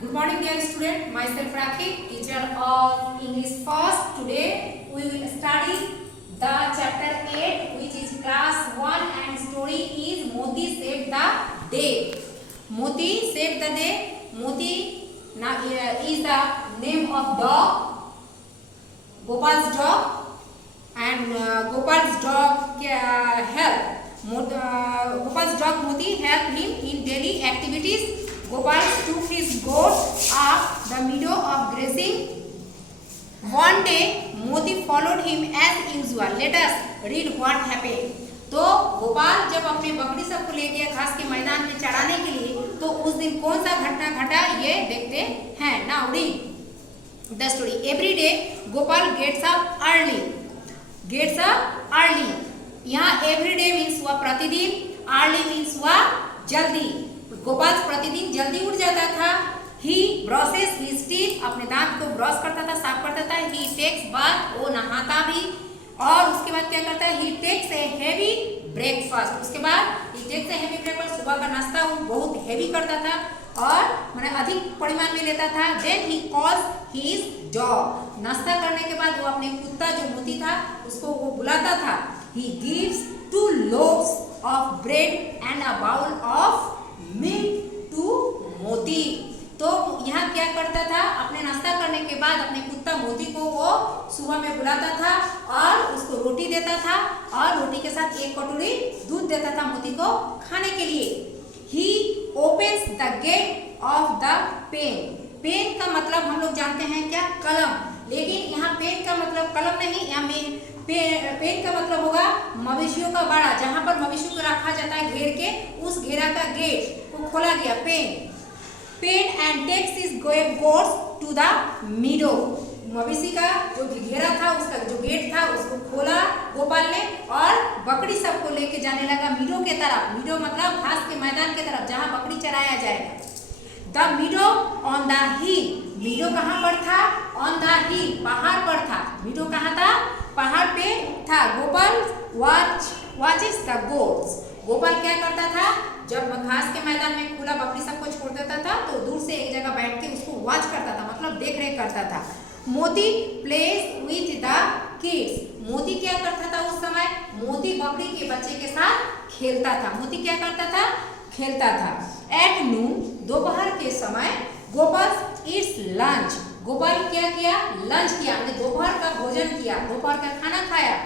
Good morning, dear student. Myself Rakhi, teacher of English first. Today we will study the chapter 8, which is class 1, and story is Moti Saved the Day. Moti saved the day. Moti is the name of dog, Gopal's dog, and Gopal's dog help. Gopal's dog Moti helped him in daily activities. Gopal took his goat up the meadow of grazing. One day, Moti followed him as usual. Let us read what happened. तो गोपाल जब अपने बकरी सबको ले गया घास के मैदान में चराने के लिए, तो उस दिन कौन सा घटना घटा ये देखते हैं. Now read the story. Every day, Gopal gets up early. Gets up early. यहाँ every day means हुआ प्रतिदिन, early means हुआ जल्दी. गोपाल प्रतिदिन जल्दी उठ जाता था. He brushes his teeth, अपने दांत को ब्रश करता था, साफ करता था. He takes bath, वो नहाता भी. और उसके बाद क्या करता है? He takes a heavy breakfast. उसके बाद he takes a heavy breakfast, सुबह का नाश्ता वो बहुत हेवी करता था और मैंने अधिक परिमाण में लेता था. Then he calls his dog. नाश्ता करने के बाद वो अपने कुत्ता जो मोती था उसको वो बुलाता था. He gives 2 loaves of bread and a bowl of milk to मोती. तो यहाँ क्या करता था? अपने नाश्ता करने के बाद अपने कुत्ता मोती को वो सुबह में बुलाता था और उसको रोटी देता था और रोटी के साथ 1 कटोरी दूध देता था मोती को खाने के लिए. He opens the gate of the pen. Pen का मतलब हम लोग जानते हैं क्या? कलम. लेकिन यहाँ पेन का मतलब कलम नहीं, यहाँ पेन का मतलब होगा मवेशियों का बाड़ा, जहाँ पर मवेशियों को रखा जाता है घेर के, उस घेरा का गेट को खोला गया. Pen and takes his goats to the meadow. मवेशी का जो घेरा था, उसका जो गेट था, उसको खोला गोपाल ने और बकरी सबको लेके जाने लगा मीडो के तरफ. मीडो मतलब घास के मैदान के तरफ जहाँ बकरी चराया जाएगा. द मीडो ऑन द हिल. मीडो कहाँ पर था? ऑन द हिल, पहाड़ पर था. मीडो कहाँ था? पहाड़ पे था. Gopal watches the goats. Gopal क्या करता था? जब घास के मैदान में खुला बकरी सबको छोड़ देता था तो दूर से एक जगह बैठ के उसको वॉच करता था, मतलब देख रेख करता था. मोती प्लेस विथ द किड्स. मोती क्या करता था उस समय? मोती बकरी के बच्चे के साथ खेलता था. मोती क्या करता था? खेलता था. एट नून, दोपहर के समय, गोपाल इट्स लंच. गोपाल क्या किया? लंच किया, दोपहर का भोजन किया, दोपहर का खाना खाया.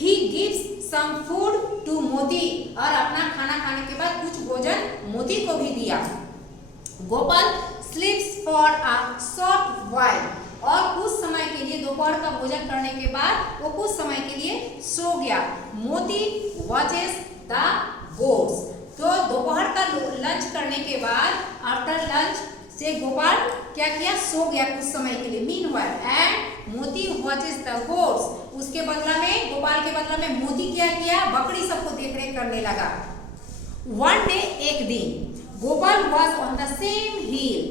He gives some food to मोती. और अपना खाना खाने के बाद कुछ भोजन मोती को भी दिया. Gopal sleeps for a short while. और कुछ समय के लिए, दोपहर का भोजन करने के बाद वो कुछ समय के लिए सो गया. मोती watches the goats. तो दोपहर का लंच करने के बाद आफ्टर लंच से गोपाल क्या किया? सो गया कुछ समय के लिए. मीनवाइल एंड मोती वॉचेस द गोट्स. उसके बदला में, गोपाल के बदला में मोती क्या किया? बकरी सबको देखरेख करने लगा. वन डे, एक दिन, Gopal was on the same hill.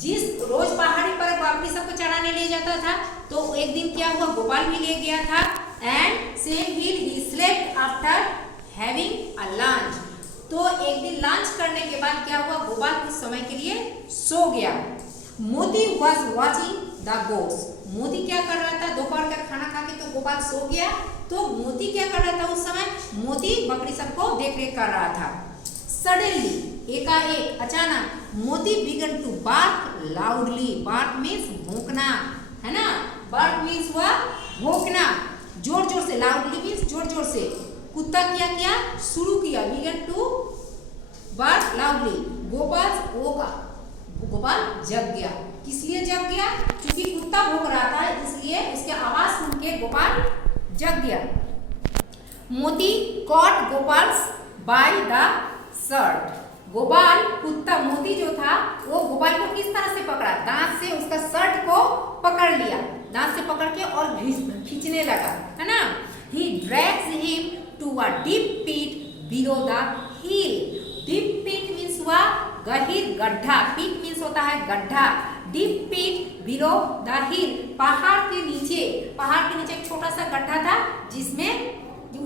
जिस रोज पहाड़ी पर बकरी सबको चढ़ाने ले जाता था, तो एक दिन क्या हुआ? गोपाल भी ले गया था. And same hill he slept after having a lunch. तो एक दिन लंच करने के बाद क्या हुआ? गोपाल कुछ समय के लिए सो गया. मोती वॉज वॉचिंग द गोट्स. मोती क्या कर रहा था? दोपहर का खाना खा के तो गोपाल सो गया, तो मोती क्या कर रहा था उस समय? मोती बकरी सबको देख रेख कर रहा था. सडनली, एकाएक, अचानक, Moti began to bark loudly. Bark means भौंकना, है ना? बार्क मीन्स हुआ भौंकना, जोर जोर से. लाउडली मीन्स जोर जोर से. कुत्ता क्या किया? शुरू किया. Began to bark loudly. Gopal जग गया. किस लिए जग गया? क्योंकि कुत्ता भौंक रहा था, इसलिए उसके आवाज सुन के गोपाल जग गया. Moti caught Gopal's by the shirt. Gopal, कुत्ता मोती जो था वो गोपाल को किस तरह से पकड़ा? दांत से उसका शर्ट को पकड़ लिया. दांत से पकड़ के और खींचने लगा, है ना? He drags him to a deep pit below the hill. Deep pit means हुआ गहीर गड्ढा. Pit means होता है गड्ढा. Deep pit below the hill. पहाड़ के नीचे एक छोटा सा गड्ढा था, जिसमें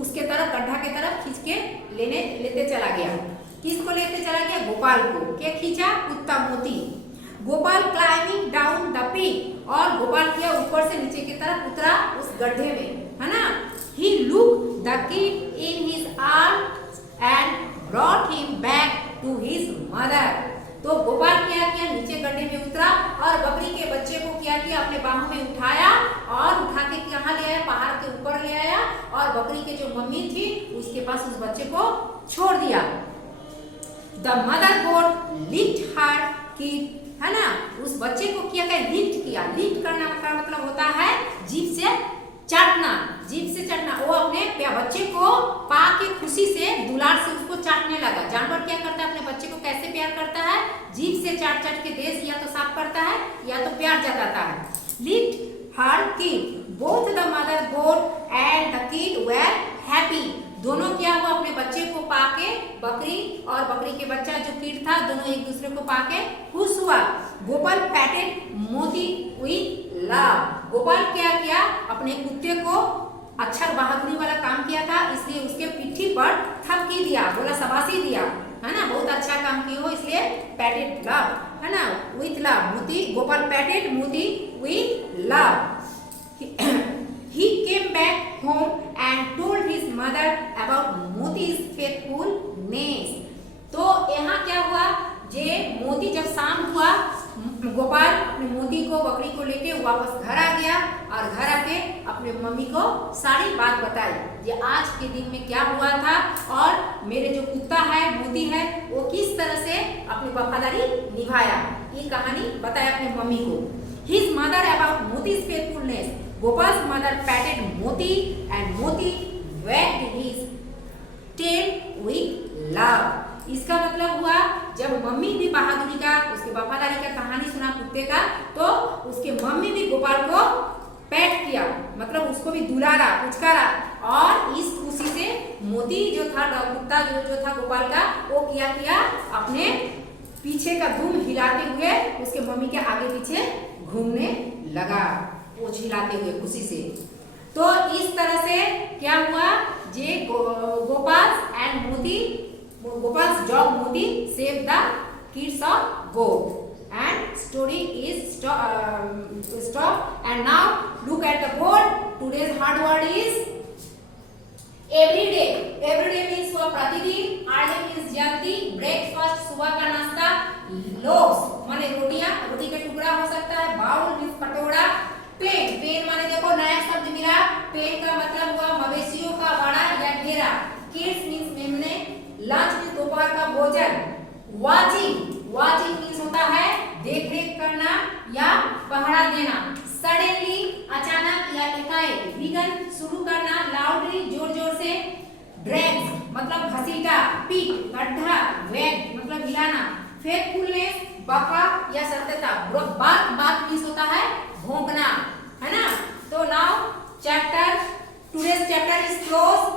उसके तरफ, गड्ढा के तरफ खींच के लेते चला गया. किसको लेते चला गया? गोपाल को. क्या खींचा? कुत्ता Moti. Gopal climbing down the pit, और गोपाल क्या ऊपर से नीचे की तरफ उतरा उस गड्ढे में, है ना। He look the kid in his arms and brought him back to his mother. तो गोपाल क्या किया, नीचे गड्ढे में उतरा और बकरी के बच्चे को क्या किया, अपने बाहों में उठाया और उठा के कहाँ ले आया, पहाड़ के ऊपर ले आया और बकरी के जो मम्मी थी उसके पास उस बच्चे को छोड़ दिया। The mother goat lift her kid, है ना, उस बच्चे को क्या लिफ्ट किया। लिफ्ट करना का मतलब होता है जीभ से चाटना, जीभ से चाटना। वो अपने बच्चे को पा के खुशी से दुलार से उसको चाटने लगा। जानवर क्या करता है, अपने बच्चे को कैसे प्यार करता है, जीभ से चाट चाट के देश या तो साफ करता है या तो प्यार जताता है। Lift her kid, both the mother goat and the kid were happy. दोनों क्या हुआ, अपने बच्चे को पाके, बकरी और बकरी के बच्चा जो किड था, दोनों एक दूसरे को पाके खुश हुआ। गोपाल पैटेड मोती विथ लव। गोपाल क्या किया, अपने कुत्ते को अच्छा बहादुरी वाला काम किया था, इसलिए उसके पिट्ठी पर थपकी दिया, बोला शाबाशी दिया, है ना, बहुत अच्छा काम किए हो, इसलिए पैटेड लव, है ना, विथ लव। मोती, गोपाल पैटेड मोती with love. He came back home and told his mother about Moti's faithfulness. तो यहाँ क्या हुआ, जे मोती जब शाम हुआ, गोपाल अपने मोती को, बकरी को लेके वापस घर आ गया और घर आके अपने मम्मी को सारी बात बताई, ये आज के दिन में क्या हुआ था और मेरे जो कुत्ता है, मोती है, वो किस तरह से अपनी वफादारी निभाया। ये कहानी बताया अपने मम्मी को। His mother about Moti's faithfulness. Gopal's mother patted Moti and Moti wagged his tail with love. इसका मतलब हुआ, जब मम्मी भी बहादुरी का, उसके वफादारी का कहानी सुना कुत्ते का, तो उसके मम्मी भी गोपाल को पैट किया, मतलब उसको भी दुलारा, पुचकारा। और इस खुशी से मोती जो था, कुत्ता जो था गोपाल का, वो किया अपने पीछे का दुम हिलाते हुए उसके मम्मी के आगे पीछे घूमने लगा, वो हिलाते हुए खुशी से। तो इस तरह से क्या हुआ, जे Gopal and Moti, Gopal's dog Moti save the kids of goat, and story is stop. And now look at the board. Today's hard word is everyday. Everyday means हुआ प्रतिदिन, अर्ली मीन्स जल्दी, ब्रेकफास्ट सुबह का नाश्ता, लोव्स माने रोटियां, रोटी का टुकड़ा हो सकता है, बाउल मीन्स कटोरा, पेन, पेन माने देखो नया शब्द मिला, पेन का मतलब हुआ मवेशियों का बड़ा या घेरा, किड्स मीन्स मेमने, लंच मीन्स दोपहर का भोजन, वाचिंग, वाचिंग मीन्स होता है देख रेख करना या पहरा देना, सडनली अचानक या एकाएक, बिगन शुरू करना, लाउडली जोर जोर से, ड्रैग मतलब घसीटा, पीट गड्ढा, वैग मतलब हिलाना, फेथफुलनेस वफा या सत्यता, बात बात मीन्स होता है भोंकना, है ना। तो now chapter, today's chapter is close.